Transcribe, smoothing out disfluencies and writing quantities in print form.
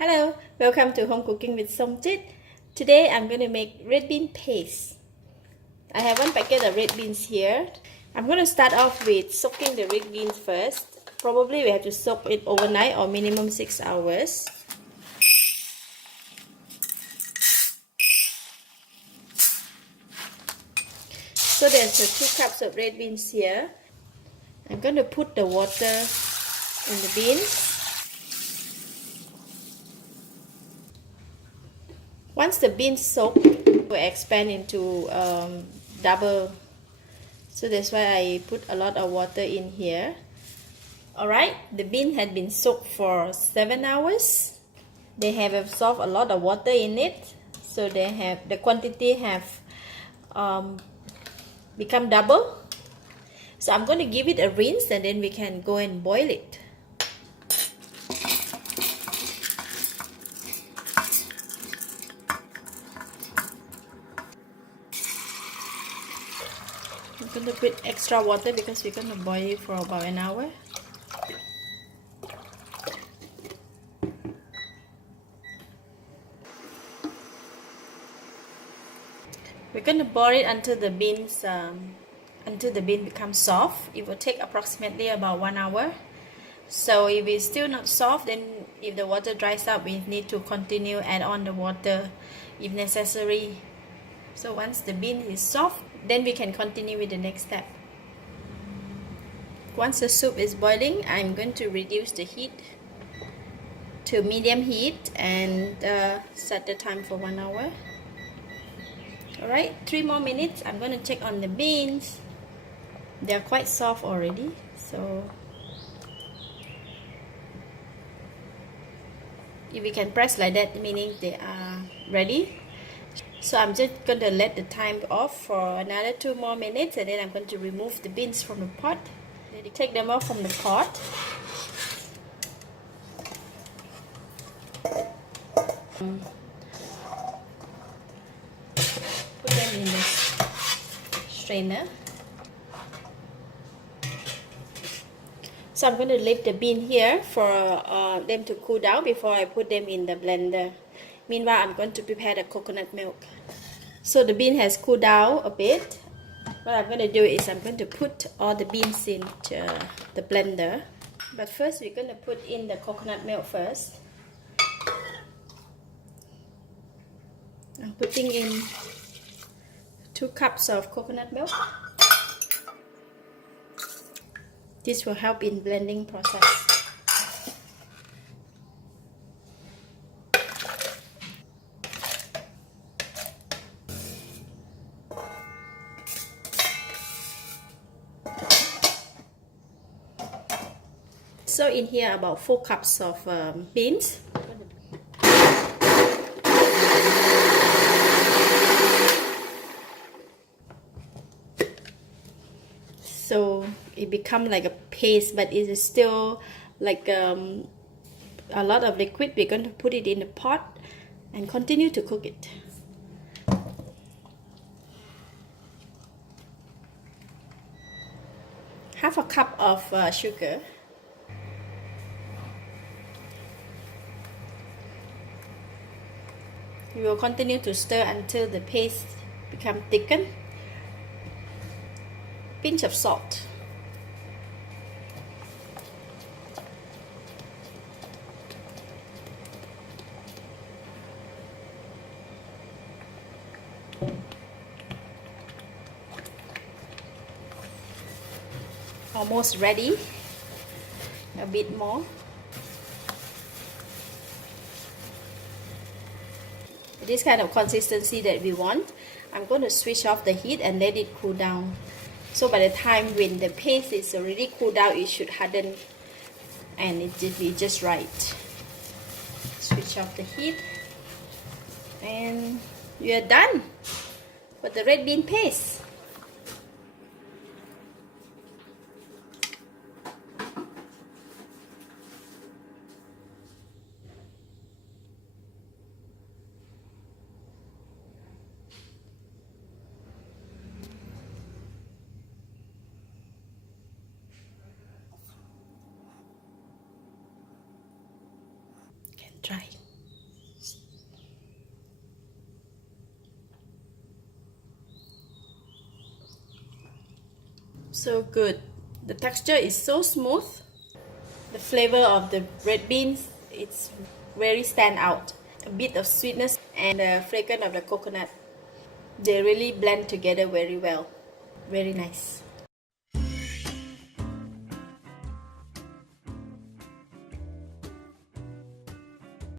Hello, welcome to Home Cooking with Somjit. Today I'm going to make red bean paste. I have one packet of red beans here. I'm going to start off with soaking the red beans first. Probably we have to soak it overnight or minimum 6 hours. So there's 2 cups of red beans here. I'm going to put the water in the beans. Once the beans soak, it will expand into double. So that's why I put a lot of water in here. Alright, the bean had been soaked for 7 hours. They have absorbed a lot of water in it. So the quantity have become double. So I'm going to give it a rinse and then we can go and boil it. I'm going to put extra water because we're going to boil it for about an hour. We're going to boil it until the bean becomes soft. It will take approximately about 1 hour. So if it's still not soft, then if the water dries up, we need to continue add on the water if necessary. So once the bean is soft, then we can continue with the next step. Once the soup is boiling, I'm going to reduce the heat to medium heat and set the time for 1 hour. Alright, 3 more minutes. I'm going to check on the beans. They're quite soft already, so if we can press like that, meaning they are ready. So I'm just going to let the time off for another 2 more minutes and then I'm going to remove the beans from the pot. Take them off from the pot. Put them in the strainer. So I'm going to leave the bean here for them to cool down before I put them in the blender. Meanwhile, I'm going to prepare the coconut milk. So the bean has cooled down a bit. What I'm going to do is I'm going to put all the beans into the blender. But first we're going to put in the coconut milk first. I'm putting in 2 cups of coconut milk. This will help in blending process. So in here about 4 cups of beans. So it becomes like a paste, but it is still like a lot of liquid. We're going to put it in the pot and continue to cook it. Half a cup of sugar. We will continue to stir until the paste becomes thickened. Pinch of salt. Almost ready. A bit more. This kind of consistency that we want. I'm going to switch off the heat and let it cool down. So by the time when the paste is already cooled down, it should harden and it will be just right. Switch off the heat and we are done with the red bean paste. Try. So good. The texture is so smooth. The flavor of the red beans, it's very stand out. A bit of sweetness and the fragrance of the coconut. They really blend together very well. Very nice.